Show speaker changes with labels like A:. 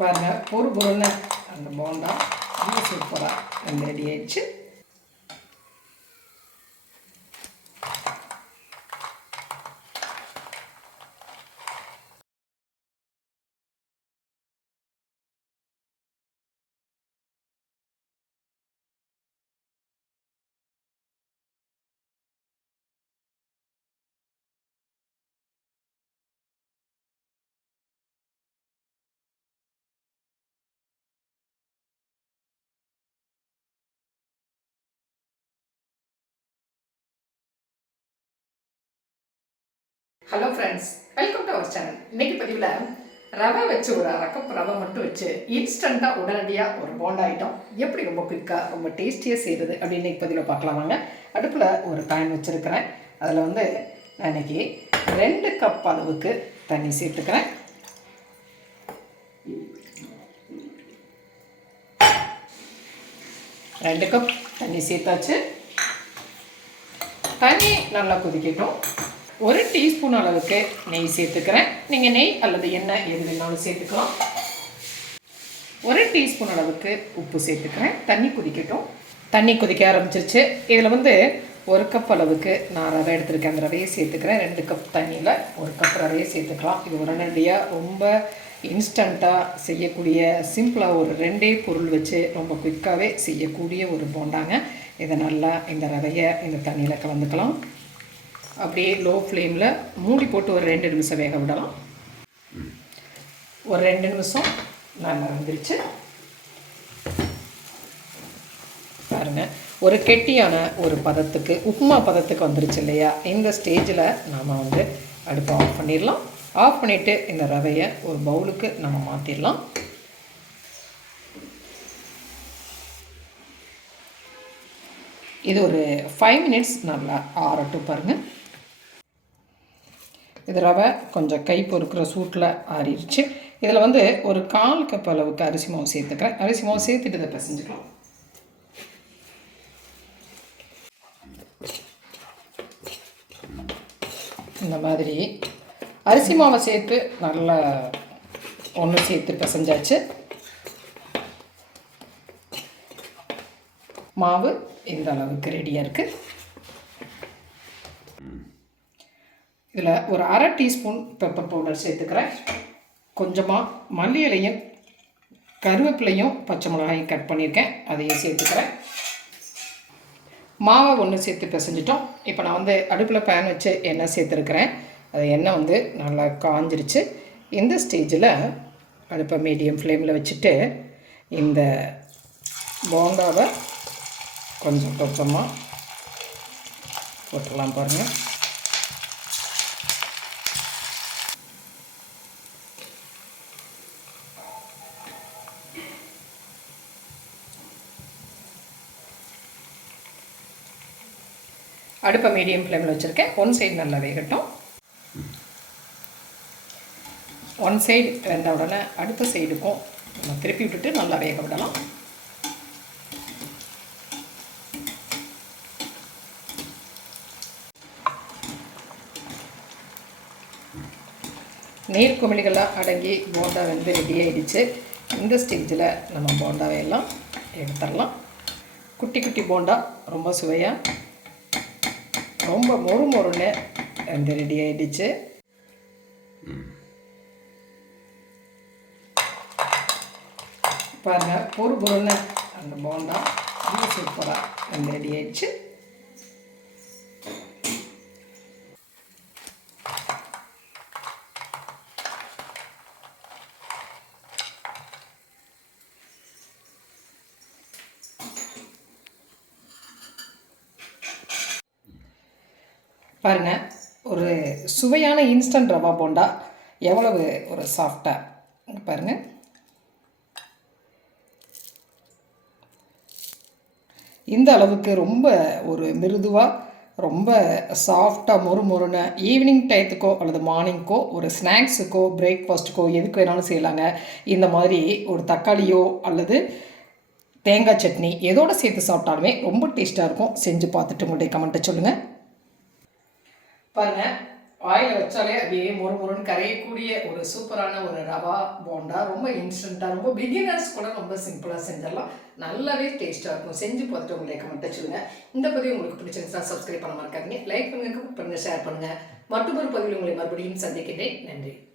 A: பாருங்கள் பொறு பொருன்னு அந்த போண்டா ரொம்ப சூப்பராக அந்த ரெடி ஆயிடுச்சு. Hello friends welcome to our channel இன்னைக்கு பதிவில் ரவை வச்சு ஒரு அரை கப் ரவை மட்டும் வச்சு இன்ஸ்டண்ட்டாக உடனடியாக ஒரு போண்டா ஐட்டம் எப்படி ரொம்ப குயிக்காக ரொம்ப டேஸ்டியாக செய்கிறது அப்படின்னு இன்னைக்கு பதிவில் பார்க்கலாம் வாங்க. அடுப்பில் ஒரு பேன் வச்சுருக்கிறேன். அதில் வந்து நான் இன்றைக்கி ரெண்டு கப் அளவுக்கு தண்ணி சேர்த்துக்கிறேன். ரெண்டு கப் தண்ணி சேர்த்தாச்சு. தண்ணி நல்லா கொதிக்கட்டும். ஒரு டீஸ்பூன் அளவுக்கு நெய் சேர்த்துக்கிறேன். நீங்கள் நெய் அல்லது எண்ணெய் எது வேணாலும் சேர்த்துக்கலாம். ஒரு டீஸ்பூன் அளவுக்கு உப்பு சேர்த்துக்கிறேன். தண்ணி கொதிக்கட்டும். தண்ணி கொதிக்க ஆரம்பிச்சிருச்சு. இதில் வந்து ஒரு கப் அளவுக்கு நான் ரவை எடுத்திருக்கேன். அந்த ரவையை சேர்த்துக்கிறேன். ரெண்டு கப் தண்ணியில் ஒரு கப் ரவையை சேர்த்துக்கலாம். இது உடனடியாக ரொம்ப இன்ஸ்டண்ட்டாக செய்யக்கூடிய சிம்பிளாக ஒரு ரெண்டே பொருள் வச்சு ரொம்ப குயிக்காகவே செய்யக்கூடிய ஒரு போண்டாங்க. இதை நல்லா இந்த ரவையை இந்த தண்ணியில் கலந்துக்கலாம். அப்படியே லோ ஃப்ளேமில் மூடி போட்டு ஒரு ரெண்டு நிமிஷம் வேக விடலாம். ஒரு ரெண்டு நிமிஷம் நல்லா வந்துருச்சு. பாருங்கள் ஒரு கெட்டியான ஒரு பதத்துக்கு உப்புமா பதத்துக்கு வந்துருச்சு இல்லையா? இந்த ஸ்டேஜில் நாம் வந்து அடுப்பை ஆஃப் பண்ணிடலாம். ஆஃப் பண்ணிவிட்டு இந்த ரவையை ஒரு பவுலுக்கு நம்ம மாற்றிடலாம் இது ஒரு ஃபைவ் மினிட்ஸ் நல்லா ஆறட்டும் பாருங்கள் இது ரவை கொஞ்சம் கை பொறுக்கிற சூட்டில் ஆறிடுச்சு இதில் வந்து ஒரு கால் கப் அளவுக்கு அரிசி மாவு சேர்த்துக்கிறேன். அரிசி மாவு சேர்த்துட்டு இதை பிசைஞ்சுக்கலாம். இந்த மாதிரி அரிசி மாவை சேர்த்து நல்லா ஒன்று சேர்த்து பிசைஞ்சாச்சு. மாவு இந்த அளவுக்கு ரெடியாக இருக்குது இதில் ஒரு அரை டீஸ்பூன் பெப்பர் பவுடர் சேர்த்துக்கிறேன். கொஞ்சமாக மல்லி இலையும் கருவேப்பிலையும் பச்சை மிளகாயும் கட் பண்ணியிருக்கேன். அதையும் சேர்த்துக்கிறேன். மாவை ஒன்று சேர்த்து பிசைஞ்சிட்டோம். இப்போ நான் வந்து அடுப்பில் பேன் வச்சு எண்ணெய் சேர்த்துருக்கிறேன். அது எண்ணெய் வந்து நல்லா காஞ்சிருச்சு. இந்த ஸ்டேஜில் அடுப்பை மீடியம் ஃப்ளேமில் வச்சுட்டு இந்த போண்டாவை கொஞ்சம் கொஞ்சமாக போட்டுடலாம் பாருங்கள் அடுப்பை மீடியம் ஃப்ளேமில் வச்சுருக்கேன். ஒன் சைடு நல்லா வேகட்டும். ஒன் சைடு வெந்த உடனே அடுத்த சைடுக்கும் நம்ம திருப்பி விட்டுட்டு நல்லா வேக விடலாம். நீர் குமிழிகளாக அடங்கி போண்டா வந்து ரெடி ஆகிடுச்சு இந்த ஸ்டேஜில் நம்ம போண்டாவை எல்லாம் எடுத்துடலாம். குட்டி குட்டி போண்டா ரொம்ப சுவையாக ரொம்ப மொறு மொறுன்னு வந்து ரெடி ஆகிடுச்சு பாருங்கள் பொறு பொருன்னு அந்த போண்டா சூப்பராக வந்து ரெடி ஆயிடுச்சு. பாருங்கள் ஒரு சுவையான இன்ஸ்டன்ட் ரவா போண்டா. எவ்வளவு ஒரு சாஃப்டாக பாருங்கள் இந்த அளவுக்கு ரொம்ப ஒரு மிருதுவாக ரொம்ப சாஃப்டாக மொறு மொறுன்னு ஈவினிங் டயத்துக்கோ அல்லது மார்னிங்க்கோ ஒரு ஸ்நாக்ஸுக்கோ பிரேக்ஃபாஸ்ட்டுக்கோ எதுக்கு வேணாலும் செய்யலாங்க. இந்த மாதிரி ஒரு தக்காளியோ அல்லது தேங்காய் சட்னி எதோட சேர்த்து சாப்பிட்டாலுமே ரொம்ப டேஸ்ட்டாக இருக்கும். செஞ்சு பார்த்துட்டு உங்களுடைய கமெண்ட்டை சொல்லுங்கள் பாருங்கள் ஆயில் வச்சாலே அப்படியே மொறு மொறுன்னு கரையக்கூடிய ஒரு சூப்பரான ஒரு ரவா போண்டா. ரொம்ப இன்ஸ்டண்ட்டாக ரொம்ப பிகினர்ஸ் கூட ரொம்ப சிம்பிளாக செஞ்சிடலாம். நல்லாவே டேஸ்ட்டாக இருக்கும். செஞ்சு பார்த்துட்டு உங்களுக்கு கமெண்ட்டை சொல்லுங்கள் இந்த பதிவு உங்களுக்கு பிடிச்சிருந்துச்சா சப்ஸ்கிரைப் பண்ண மறக்காதீங்க. லைக் பண்ணுங்கள் கமெண்ட் பண்ணுங்கள் ஷேர் பண்ணுங்கள் மற்றொரு பதிவில் உங்களை மறுபடியும் சந்திக்கிறேன் நன்றி.